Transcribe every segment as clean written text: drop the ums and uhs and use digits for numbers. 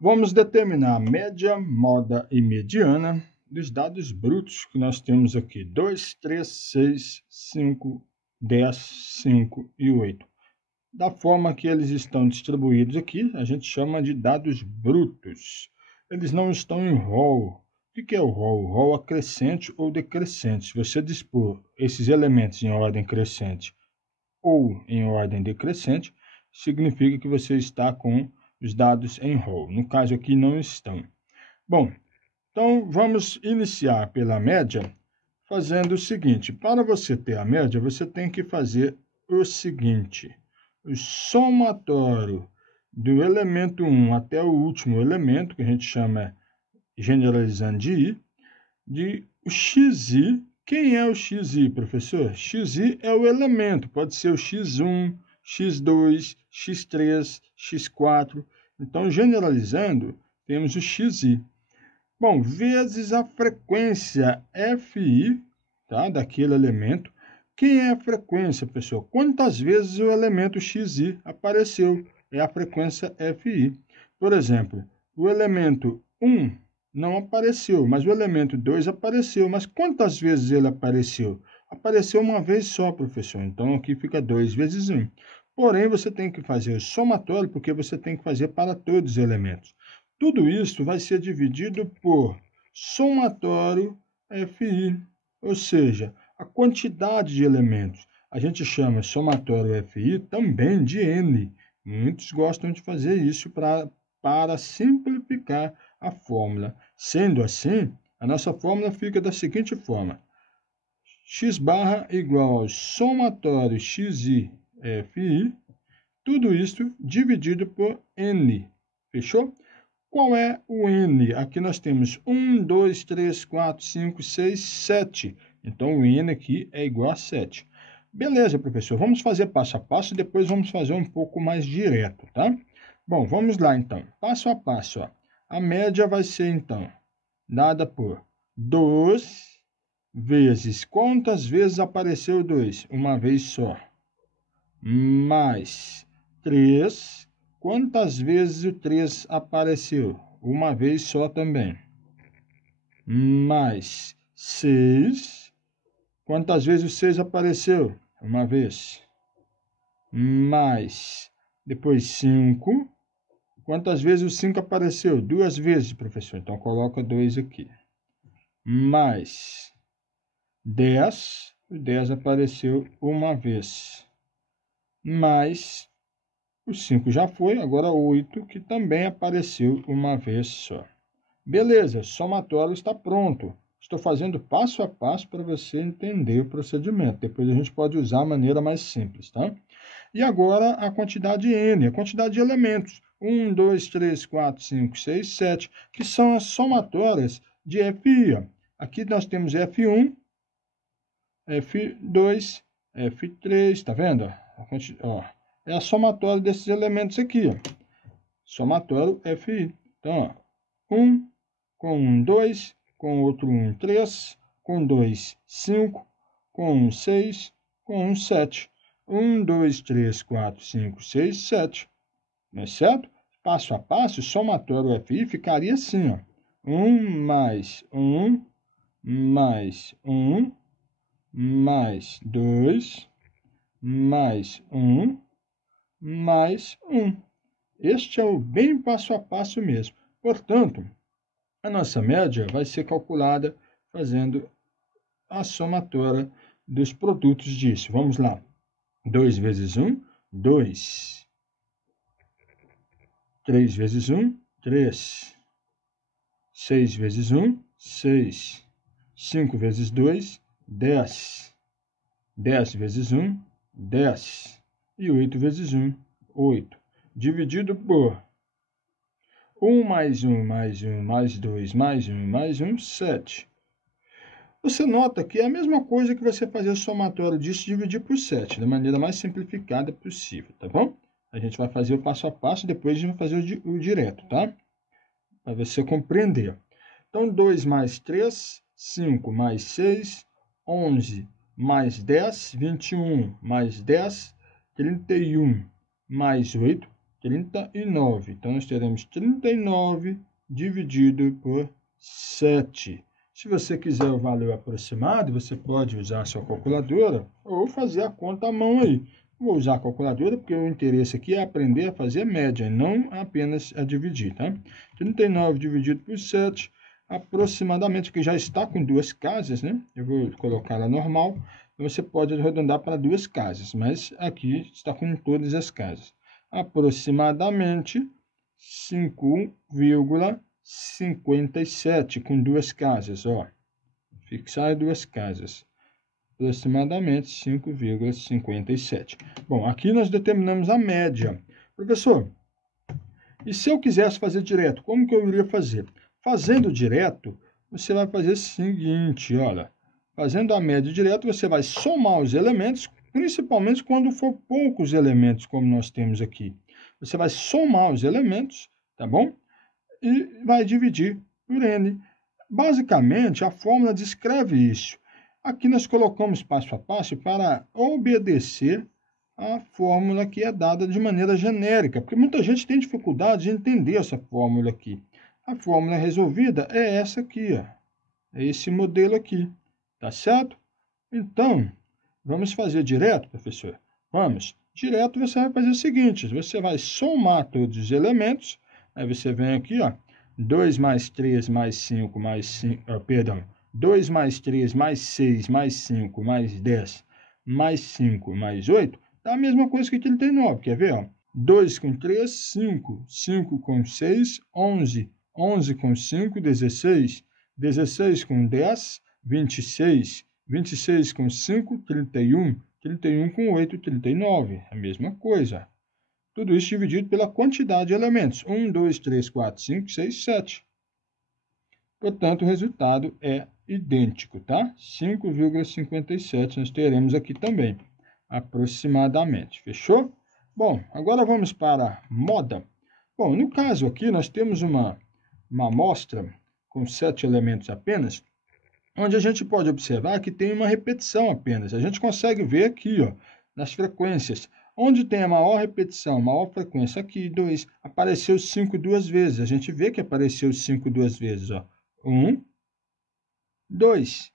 Vamos determinar a média, moda e mediana dos dados brutos que nós temos aqui. 2, 3, 6, 5, 10, 5 e 8. Da forma que eles estão distribuídos aqui, a gente chama de dados brutos. Eles não estão em rol. O que é o rol? O rol é crescente ou decrescente. Se você dispor esses elementos em ordem crescente ou em ordem decrescente, significa que você está com os dados em rol. No caso aqui, não estão. Bom, então vamos iniciar pela média fazendo o seguinte. Para você ter a média, você tem que fazer o seguinte. O somatório do elemento 1 até o último elemento, que a gente chama, generalizando de xi. Quem é o xi, professor? Xi é o elemento, pode ser o x1, x2, x3, x4. Então, generalizando, temos o xi. Bom, vezes a frequência fi, tá, daquele elemento. Quem é a frequência, pessoal? Quantas vezes o elemento xi apareceu? É a frequência fi. Por exemplo, o elemento 1 não apareceu, mas o elemento 2 apareceu. Mas quantas vezes ele apareceu? Apareceu uma vez só, professor. Então, aqui fica 2 vezes 1. Porém, você tem que fazer o somatório, porque você tem que fazer para todos os elementos. Tudo isso vai ser dividido por somatório fi, ou seja, a quantidade de elementos. A gente chama somatório fi também de n. Muitos gostam de fazer isso para simplificar a fórmula. Sendo assim, a nossa fórmula fica da seguinte forma. X barra igual ao somatório xi fi, tudo isso dividido por n. Fechou? Qual é o n? Aqui nós temos 1, 2, 3, 4, 5, 6, 7. Então, o n aqui é igual a 7. Beleza, professor. Vamos fazer passo a passo e depois vamos fazer um pouco mais direto, tá? Bom, vamos lá, então. Passo a passo, ó. A média vai ser, então, dada por 2 vezes... Quantas vezes apareceu 2? Uma vez só. Mais 3. Quantas vezes o 3 apareceu? Uma vez só também. Mais 6. Quantas vezes o 6 apareceu? Uma vez. Mais, depois 5. Quantas vezes o 5 apareceu? 2 vezes, professor. Então, coloca 2 aqui. Mais 10. O 10 apareceu uma vez. Mais o 5 já foi, agora 8, que também apareceu uma vez só. Beleza, o somatório está pronto. Estou fazendo passo a passo para você entender o procedimento. Depois a gente pode usar a maneira mais simples, tá? E agora a quantidade n, a quantidade de elementos. 1, 2, 3, 4, 5, 6, 7, que são as somatórias de fi. Aqui nós temos f1, f2, f3, tá vendo? Ó, é a somatória desses elementos aqui, ó. Somatório fi. Então, ó, 1 com 1, 2, com outro 1, 3, com 2, 5, com 1, 6, com 1, 7. 1, 2, 3, 4, 5, 6, 7. Não é certo? Passo a passo, o somatório fi ficaria assim, ó. 1 mais 1, mais 1, mais 2, mais 1, mais 1. Este é o bem passo a passo mesmo. Portanto, a nossa média vai ser calculada fazendo a somatória dos produtos disso. Vamos lá. 2 vezes 1, 2. 3 vezes 1, 3. 6 vezes 1, 6. 5 vezes 2, 10. 10 vezes 1, 10. E 8 vezes 1, 8. Dividido por 1 mais 1, mais 1, mais 2, mais 1, mais 1, 7. Você nota que é a mesma coisa que você fazer o somatório disso dividir por 7, da maneira mais simplificada possível, tá bom? A gente vai fazer o passo a passo, depois a gente vai fazer o direto, tá? Para você compreender. Então, 2 mais 3, 5 mais 6, 11 mais 10, 21 mais 10, 31 mais 8, 39. Então, nós teremos 39 dividido por 7. Se você quiser o valor aproximado, você pode usar a sua calculadora ou fazer a conta à mão aí. Vou usar a calculadora porque o interesse aqui é aprender a fazer média e não apenas a dividir, tá? 39 dividido por 7, aproximadamente, que já está com duas casas, né? Eu vou colocar ela normal. Você pode arredondar para duas casas, mas aqui está com todas as casas. Aproximadamente 5,57 com duas casas, ó. Fixar duas casas. Aproximadamente 5,57. Bom, aqui nós determinamos a média. Professor, e se eu quisesse fazer direto, como que eu iria fazer? Fazendo direto, você vai fazer o seguinte, olha. Fazendo a média direto, você vai somar os elementos, principalmente quando for poucos elementos, como nós temos aqui. Você vai somar os elementos, tá bom? E vai dividir por n. Basicamente, a fórmula descreve isso. Aqui nós colocamos passo a passo para obedecer a fórmula que é dada de maneira genérica, porque muita gente tem dificuldade de entender essa fórmula aqui. A fórmula resolvida é essa aqui, ó. É esse modelo aqui, tá certo? Então, vamos fazer direto, professor? Vamos. Direto você vai fazer o seguinte, você vai somar todos os elementos, aí você vem aqui, ó, 2 mais 3 mais 5 mais 5, 2 mais 3 mais 6 mais 5 mais 10 mais 5 mais 8, dá a mesma coisa que 39, quer ver? Ó? 2 com 3, 5, 5 com 6, 11, 11 com 5, 16, 16 com 10, 26, 26 com 5, 31, 31 com 8, 39, a mesma coisa. Tudo isso dividido pela quantidade de elementos, 1, 2, 3, 4, 5, 6, 7. Portanto, o resultado é idêntico, tá? 5,57 nós teremos aqui também, aproximadamente. Fechou? Bom, agora vamos para a moda. Bom, no caso aqui, nós temos uma amostra com 7 elementos apenas, onde a gente pode observar que tem uma repetição apenas. A gente consegue ver aqui, ó, nas frequências, onde tem a maior repetição, maior frequência, aqui, 2, apareceu 5 duas vezes. A gente vê que apareceu 5 duas vezes, ó. 1, 2.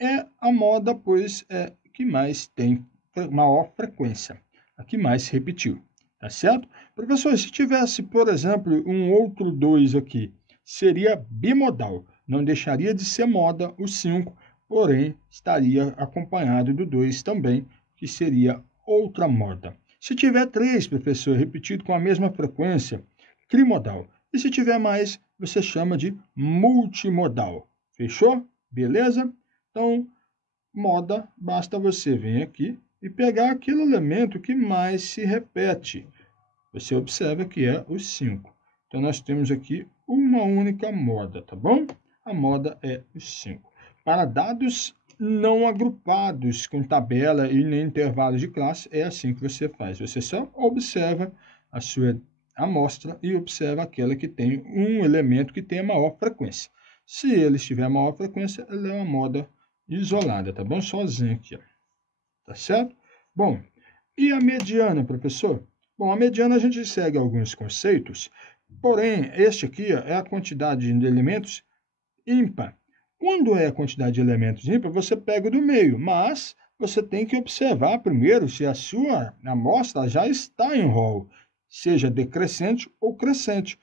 É a moda, pois, é que mais tem maior frequência, a que mais se repetiu, tá certo? Professor, se tivesse, por exemplo, um outro 2 aqui, seria bimodal, não deixaria de ser moda o 5, porém, estaria acompanhado do 2 também, que seria outra moda. Se tiver 3, professor, repetido com a mesma frequência, trimodal. E se tiver mais, você chama de multimodal. Fechou? Beleza? Então, moda, basta você vir aqui e pegar aquele elemento que mais se repete. Você observa que é o 5. Então, nós temos aqui uma única moda, tá bom? A moda é o 5. Para dados não agrupados com tabela e nem intervalos de classe, é assim que você faz. Você só observa a sua amostra e observa aquela que tem um elemento que tem a maior frequência. Se ele estiver a maior frequência, ela é uma moda isolada, tá bom? Sozinho aqui, ó. Tá certo? Bom, e a mediana, professor? Bom, a mediana a gente segue alguns conceitos, porém, este aqui é a quantidade de elementos ímpar. Quando é a quantidade de elementos ímpar, você pega do meio, mas você tem que observar primeiro se a sua amostra já está em rol, seja decrescente ou crescente.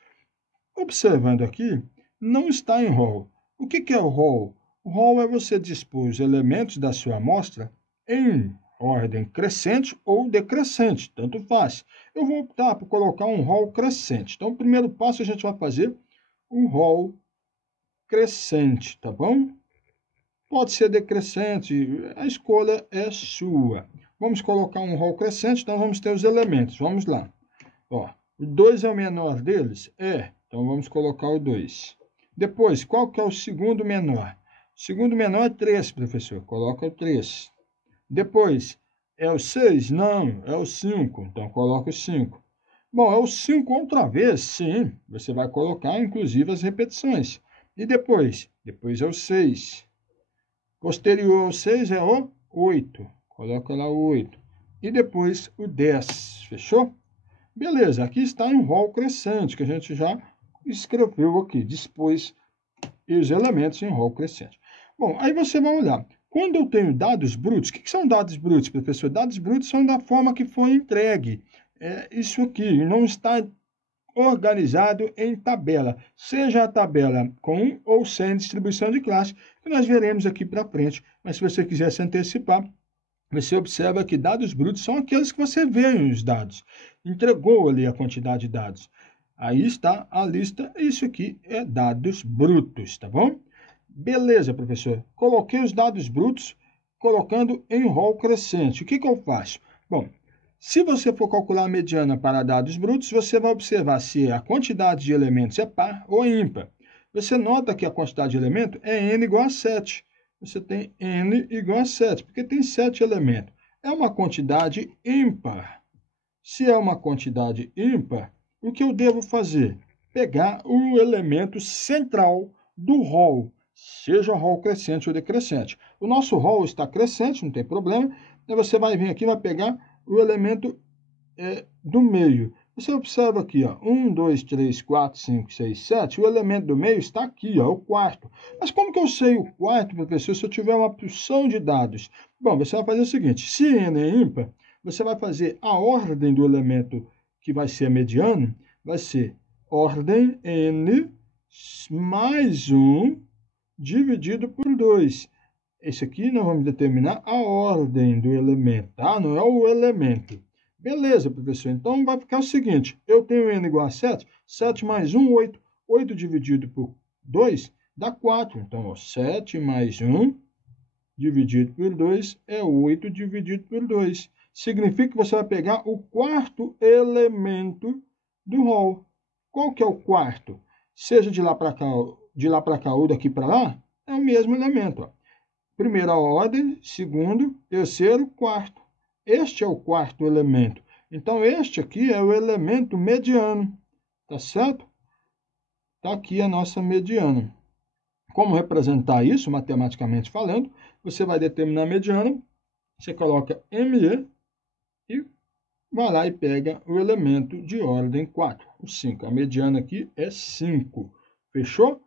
Observando aqui, não está em rol. O que é o rol? O rol é você dispor os elementos da sua amostra em ordem crescente ou decrescente, tanto faz. Eu vou optar por colocar um rol crescente. Então, o primeiro passo a gente vai fazer um rol crescente, tá bom? Pode ser decrescente, a escolha é sua. Vamos colocar um rol crescente, então vamos ter os elementos. Vamos lá. Ó, o 2 é o menor deles? É. Então, vamos colocar o 2. Depois, qual que é o segundo menor? O segundo menor é 3, professor. Coloca o 3. Depois, é o 6? Não, é o 5. Então, coloca o 5. Bom, é o 5 outra vez? Sim. Você vai colocar, inclusive, as repetições. E depois? Depois é o 6. Posterior ao 6 é o 8. Coloca lá o 8. E depois o 10. Fechou? Beleza, aqui está em rol crescente, que a gente já escreveu aqui, dispôs os elementos em rol crescente. Bom, aí você vai olhar. Quando eu tenho dados brutos, o que são dados brutos, professor? Dados brutos são da forma que foi entregue. É isso aqui, não está organizado em tabela, seja a tabela com ou sem distribuição de classe, que nós veremos aqui para frente. Mas se você quiser se antecipar, você observa que dados brutos são aqueles que você vê nos dados. Entregou ali a quantidade de dados. Aí está a lista, isso aqui é dados brutos, tá bom? Beleza, professor. Coloquei os dados brutos, colocando em rol crescente. O que eu faço? Bom, se você for calcular a mediana para dados brutos, você vai observar se a quantidade de elementos é par ou ímpar. Você nota que a quantidade de elementos é n igual a 7. Você tem n igual a 7, porque tem 7 elementos. É uma quantidade ímpar. Se é uma quantidade ímpar, o que eu devo fazer? Pegar o elemento central do rol, seja rol crescente ou decrescente. O nosso rol está crescente, não tem problema. Aí você vai vir aqui e vai pegar o elemento do meio. Você observa aqui, ó, 1, 2, 3, 4, 5, 6, 7. O elemento do meio está aqui, ó, o quarto. Mas como que eu sei o quarto, professor, se eu tiver uma porção de dados? Bom, você vai fazer o seguinte, se n é ímpar, você vai fazer a ordem do elemento que vai ser mediano, vai ser ordem n mais 1 dividido por 2. Esse aqui nós vamos determinar a ordem do elemento, tá? Não é o elemento. Beleza, professor. Então vai ficar o seguinte, eu tenho n igual a 7, 7 mais 1, 8. 8 dividido por 2 dá 4. Então, ó, 7 mais 1 dividido por 2 é 8 dividido por 2. Significa que você vai pegar o quarto elemento do rol. Qual que é o quarto? Seja de lá para cá ou daqui para lá, é o mesmo elemento, ó. Primeira ordem, segundo, terceiro, quarto. Este é o quarto elemento. Então, este aqui é o elemento mediano. Tá certo? Está aqui a nossa mediana. Como representar isso, matematicamente falando? Você vai determinar a mediana, você coloca ME e vai lá e pega o elemento de ordem 4, o 5. A mediana aqui é 5. Fechou?